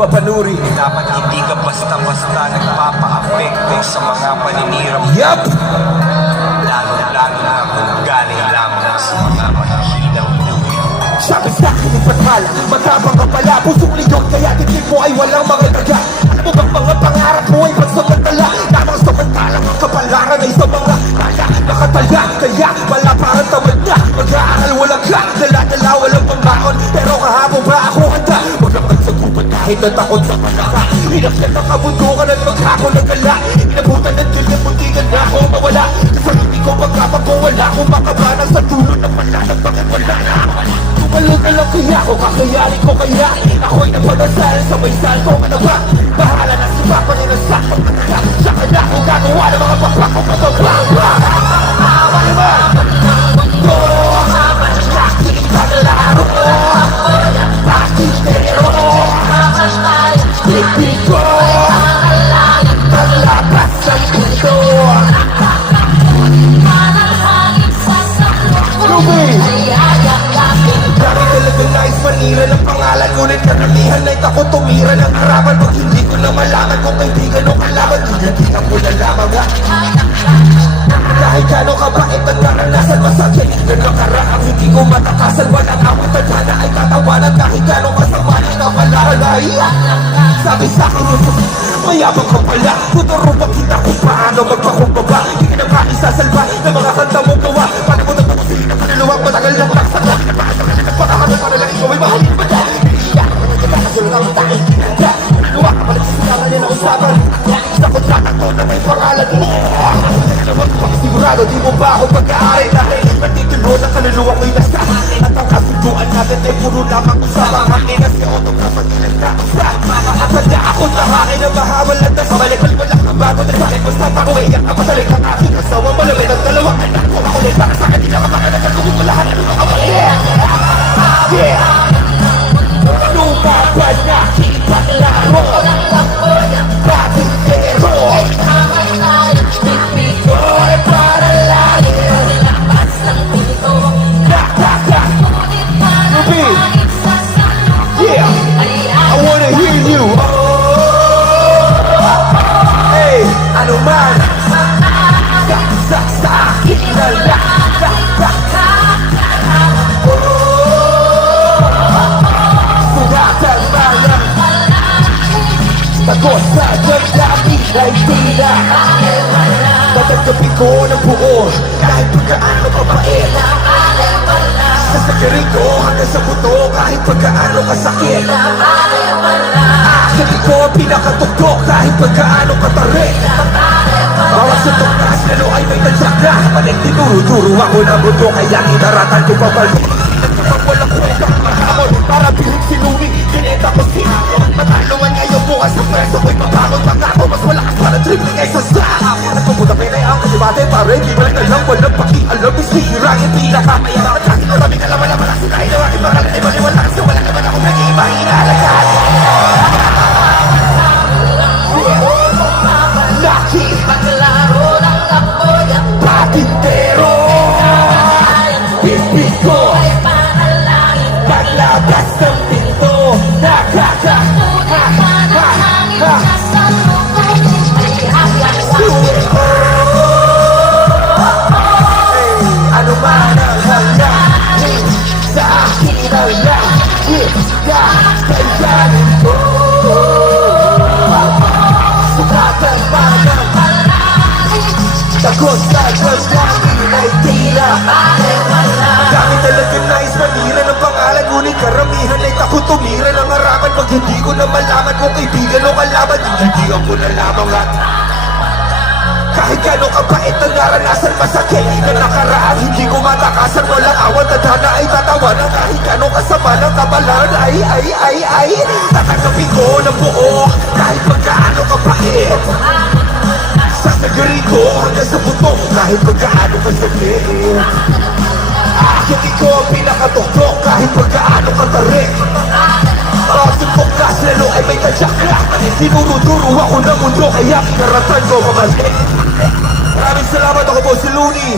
mapanuri. Dapat hindi ka basta-basta nagpapa-apekto sa mga paninirang Yup! lalo na kung galing lamang sa mga mahihinang duwi. Sabi sa'kin ni Patmal, matapang ka pala, pusong leyon, kaya titin mo ay walang mga daga. Ano mo bang mga pangarap mo ay pansamantala? Namang samantalang ang kapalaran ay sa mga kaya nakatala. Kaya wala parang tamad na, mag-aaral walang ka, dala-dala walang pambakon. Pero kahapon ba ako handa? Wag naman sa gubat kahit natakot sa palaka. Hinakyan ang kabundukan at maghako ng gala. Inabutan ng dilim, muntikan na ako mawala. Sa hindi ko magkapag-wala, kung makabanang sa dulo ng malalang bakit wala na. Tumalog na lang kaya ko, kakayanin ko kaya. Ako'y napanasal sa may sal ko, ano ba? Bahala na si Papa ni ng sakot. Saka na ako gagawa ng mga pakpak ko kapababa. Ano ba? Ko, nakikita na laro ko. Pakitero, pipi ko. Paglabas ang puso. Dami talaga nais manira ng pangalan, ngunit karamihan ay takot tumira ng harapan. Pag hindi ko na malaman kung kaibigan o kalaban, hindi ko na lamang ha. Kahit gano'ng kabait ang naranasan, masakit na nakaraang hindi ko matakasan. Walang awat at sana ay tatawanan, kahit gano'ng kasama na napalalay. Sabi sa'kin yung mayabang ka pala, tuturo pa kita kung paano magpakumbaba. Hindi ka na maisasalba ng mga kanta mong gawa. Paano mo natutusin ang kaniluwang matagal ng taksaka? Pagkakano para lang ikaw ay mahalin pa dyan. Iiyak ka naman kita kasi lang ang tayo. Gawa ka pala sa sinangan niya na usapan. Sa kontrata ko na may pangalan mo. Sigurado di mo ba ako pag-aari dahil natitilo ng kaluluwa ko'y nasa. At ang kasunduan natin ay puro lamang usapang hangin na si autograph at ilang-nakasa. Makakatanda ako sa hangin na mahawal at nasa malikal ko lang ang bago na sakit. Basta ako iyak na pasalik ang aking asawa. Malamit ang dalawang anak ko. Ako na'y baka sakit, di na makakalagan kung ito lahat ang mga mali. Yeah! Ano ba ba nakipaglaro? Bakit pero? Oy, para lagi nilapas ng pinto. Ruby! Yeah! I wanna hear you! Hey! Ano man? Sa akin na lang. Suwatan man ang takot sa damdamin ay tila. Tatagapin ko ng buo kahit pagkaano kapait. Sasagarin ko hanggang sa buto kahit pagkaano kasakit. Akin ko ang pinakatugtog kahit pagkaano katarik. Bawat suntok na aslalo ay may tadyak na. Balik tinuro-turo ako na buto kaya kinaratan ko pabalik. Nagkapag walang kwentang mahamon para piling sinuri. Kineta ko sinakot mataluan ngayon bukas sa preso ko'y mabangon. Pangako mas malakas para tripling ay sa staff. At pumunta pinay ang kasibate pare di balik na lang walang pakialam. Isira yung pinakamayaman at kasi maraming alaman-alaman ang sinahin ng aking mga ay maliwala kasi wala naman akong nag-iiba inalagaan. Paglaro ng apoy at Patintero Bibig ko ay panalangin. paglabas ng pinto. Nakaka Ngunit manahangin siya sa loob ay hanggang sa ano man ang hangarin sa akin na lang. Kakayanin ko. Sukatan man ang takot sa damdamin ay tila. Dami talaga nais manira ng pangalan, ngunit karamihan ay takot tumira ng harapan. Pag hindi ko na malaman kung kaibigan o kalaban, hindi ko na lamang at kahit gano'ng kabait ang naranasan, masakit na nakaraan, hindi ko matakasan. Walang awan, tadhana ay tatawanan. Kahit gano'ng kasama ng kabalan, ay tatanggapin ko ng buo kahit pagkaano kabait. Sasagarin ko hanggang sa buto kahit pagkaano kasaglit. Akin ko ang pinakatuktok kahit pagkaano katarik. Bawat kong kas lalo ay may tadyak na. Tinuro-turo ako ng mundo kaya kinaratan ko mabalik. Maraming salamat, ako po si Looney.